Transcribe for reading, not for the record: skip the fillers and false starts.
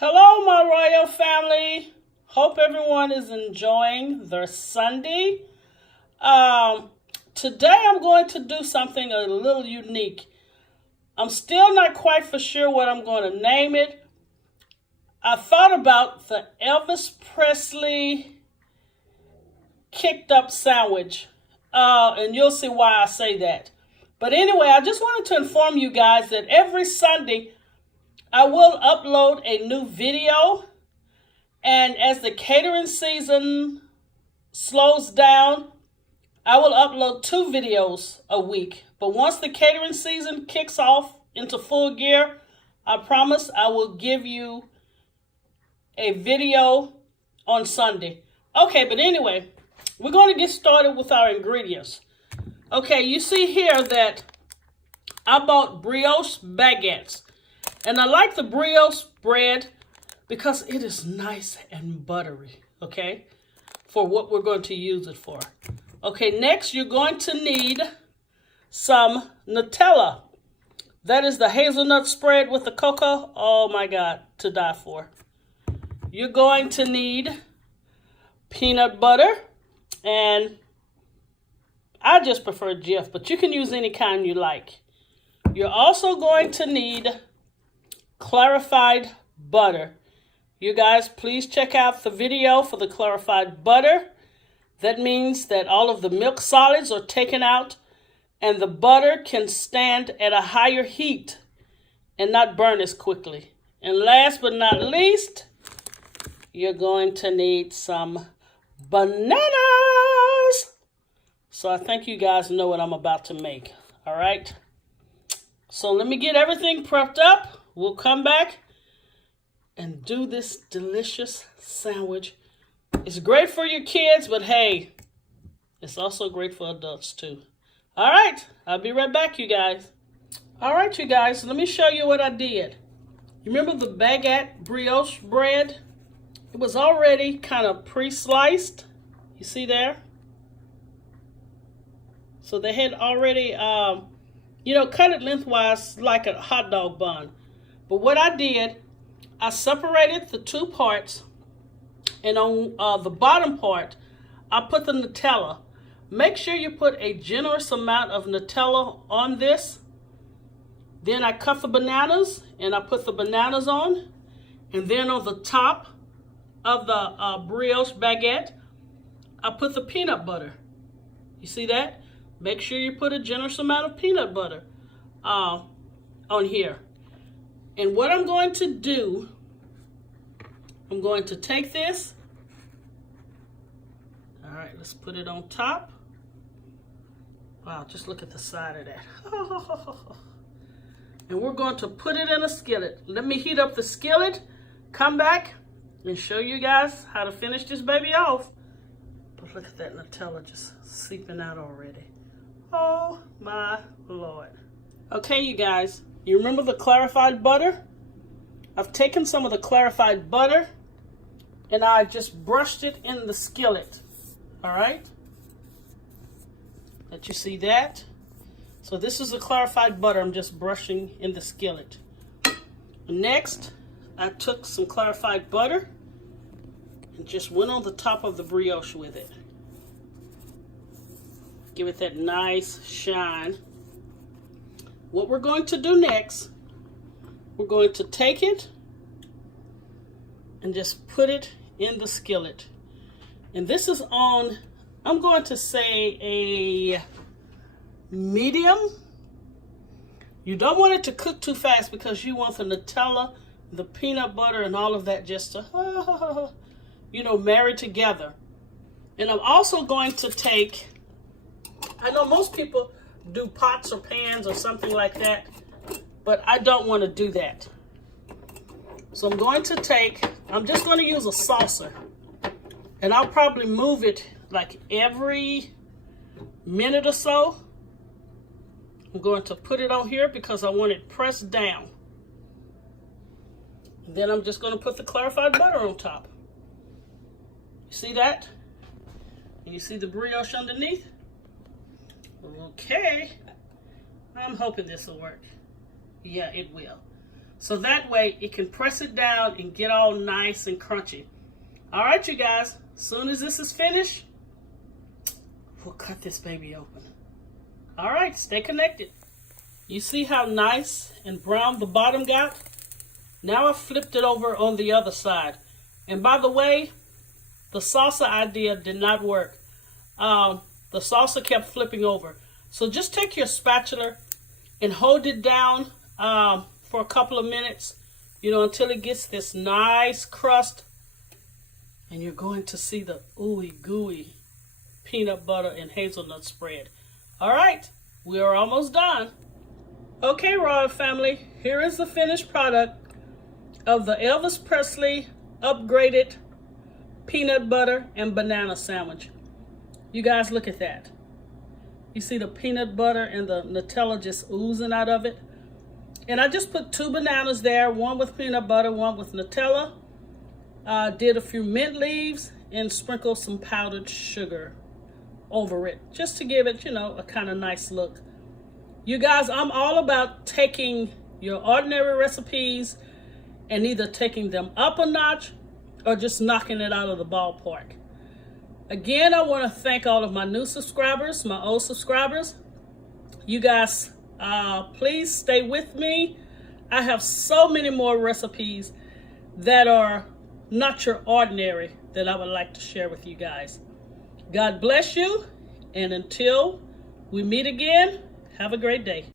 Hello, my royal family. Hope everyone is enjoying their Sunday. Today I'm going to do something a little unique. I'm still not quite for sure what I'm going to name it. I thought about the Elvis Presley kicked up sandwich, and you'll see why I say that. But anyway, I just wanted to inform you guys that every Sunday I will upload a new video, and as the catering season slows down, I will upload 2 videos a week. But once the catering season kicks off into full gear, I promise I will give you a video on Sunday. Okay, but anyway, we're going to get started with our ingredients. Okay, you see here that I bought brioche baguettes. And I like the brioche bread because it is nice and buttery, okay, for what we're going to use it for. Okay, next you're going to need some Nutella. That is the hazelnut spread with the cocoa. Oh my God, to die for. You're going to need peanut butter, and I just prefer Jif, but you can use any kind you like. You're also going to need clarified butter. You guys, please check out the video for the clarified butter. That means that all of the milk solids are taken out and the butter can stand at a higher heat and not burn as quickly. And last but not least, you're going to need some bananas. So I think you guys know what I'm about to make. All right. So let me get everything prepped up. We'll come back and do this delicious sandwich. It's great for your kids, but hey, it's also great for adults too. All right, I'll be right back, you guys. All right, you guys, let me show you what I did. You remember the baguette brioche bread? It was already kind of pre-sliced. You see there? So they had already, cut it lengthwise like a hot dog bun. But what I did, I separated the 2 parts, and on the bottom part, I put the Nutella. Make sure you put a generous amount of Nutella on this. Then I cut the bananas, and I put the bananas on. And then on the top of the brioche baguette, I put the peanut butter. You see that? Make sure you put a generous amount of peanut butter on here. And what I'm going to do, I'm going to take this. All right, let's put it on top. Wow, just look at the side of that. And we're going to put it in a skillet. Let me heat up the skillet, come back, and show you guys how to finish this baby off. But look at that Nutella just seeping out already. Oh my Lord. Okay, you guys. You remember the clarified butter? I've taken some of the clarified butter and I just brushed it in the skillet. All right? Let you see that? So this is the clarified butter I'm just brushing in the skillet. Next, I took some clarified butter and just went on the top of the brioche with it. Give it that nice shine. What we're going to do next, we're going to take it and just put it in the skillet. And this is on, I'm going to say a medium. You don't want it to cook too fast because you want the Nutella, the peanut butter, and all of that just to, marry together. And I'm also going to take, I know most people do pots or pans or something like that, but I don't want to do that. So I'm going to take, I'm just going to use a saucer, and I'll probably move it like every minute or so. I'm going to put it on here because I want it pressed down. And then I'm just going to put the clarified butter on top. You see that? And you see the brioche underneath? Okay, I'm hoping this will work. Yeah, it will. So that way it can press it down and get all nice and crunchy. All right, you guys, as soon as this is finished, we'll cut this baby open. All right, stay connected. You see how nice and brown the bottom got? Now I flipped it over on the other side. And by the way, the salsa idea did not work. The salsa kept flipping over. So just take your spatula and hold it down for a couple of minutes, until it gets this nice crust. And you're going to see the ooey gooey peanut butter and hazelnut spread. All right, we are almost done. Okay, Royal Family, here is the finished product of the Elvis Presley upgraded peanut butter and banana sandwich. You guys, look at that. You see the peanut butter and the Nutella just oozing out of it. And I just put 2 bananas there, one with peanut butter, one with Nutella. Did a few mint leaves and sprinkled some powdered sugar over it, just to give it, a kind of nice look. You guys, I'm all about taking your ordinary recipes and either taking them up a notch or just knocking it out of the ballpark. Again, I want to thank all of my new subscribers, my old subscribers. You guys, please stay with me. I have so many more recipes that are not your ordinary that I would like to share with you guys. God bless you, and until we meet again, have a great day.